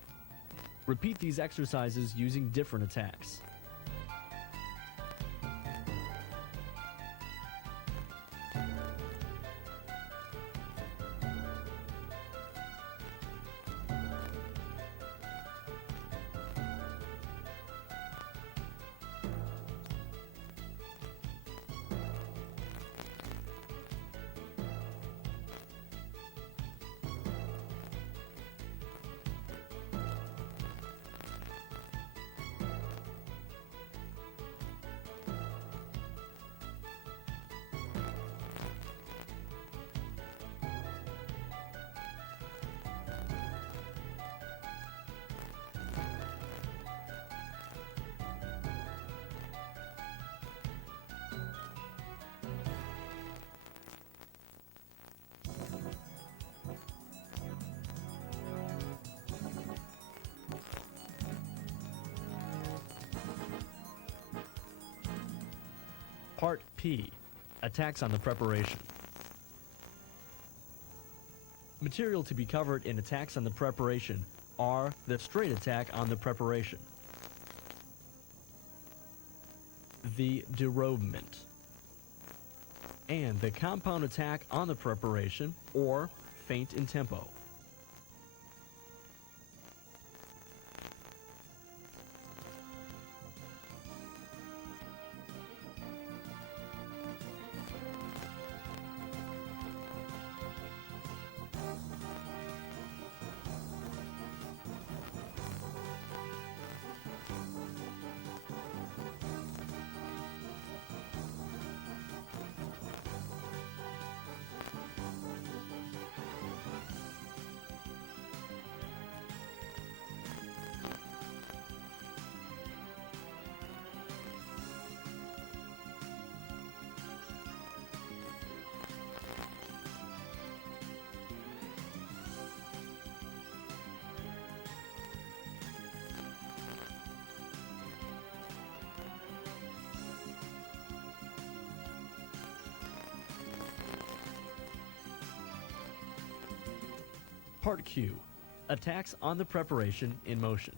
Repeat these exercises using different attacks. Part P, attacks on the preparation. Material to be covered in attacks on the preparation are the straight attack on the preparation, the derobement, and the compound attack on the preparation, or feint in tempo. Part Q, attacks on the preparation in motion.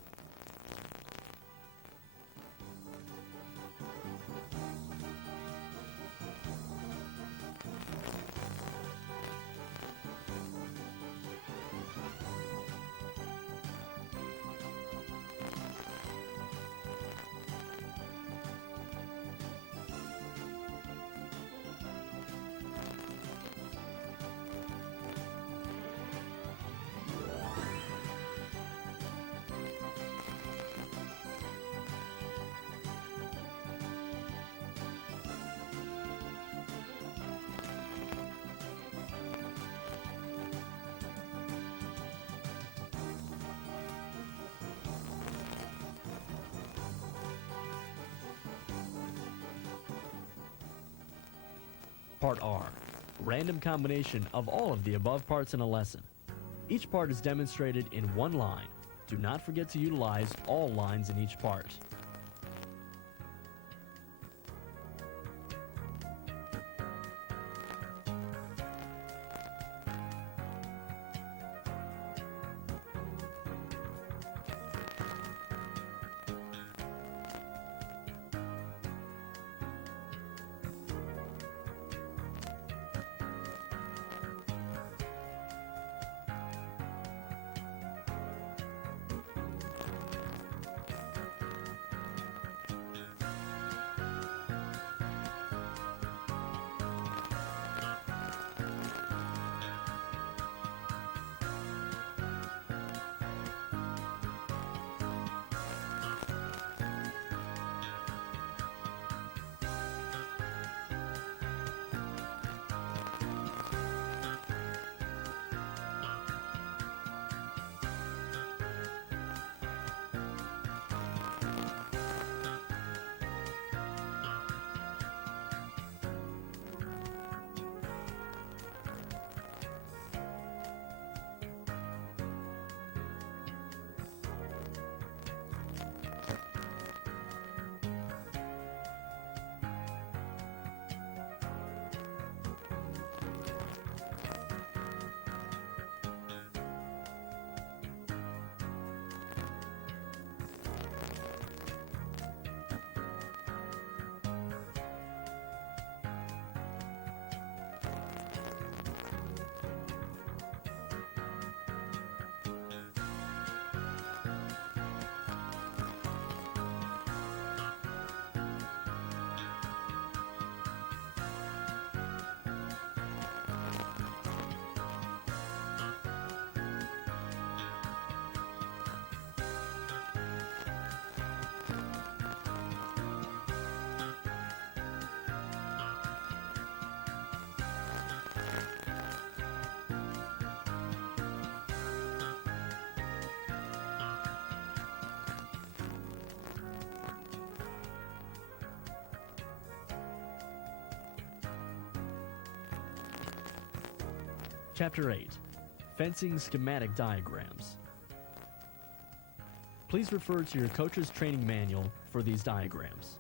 Part R, random combination of all of the above parts in a lesson. Each part is demonstrated in one line. Do not forget to utilize all lines in each part. Chapter 8, Fencing Schematic Diagrams. Please refer to your coach's training manual for these diagrams.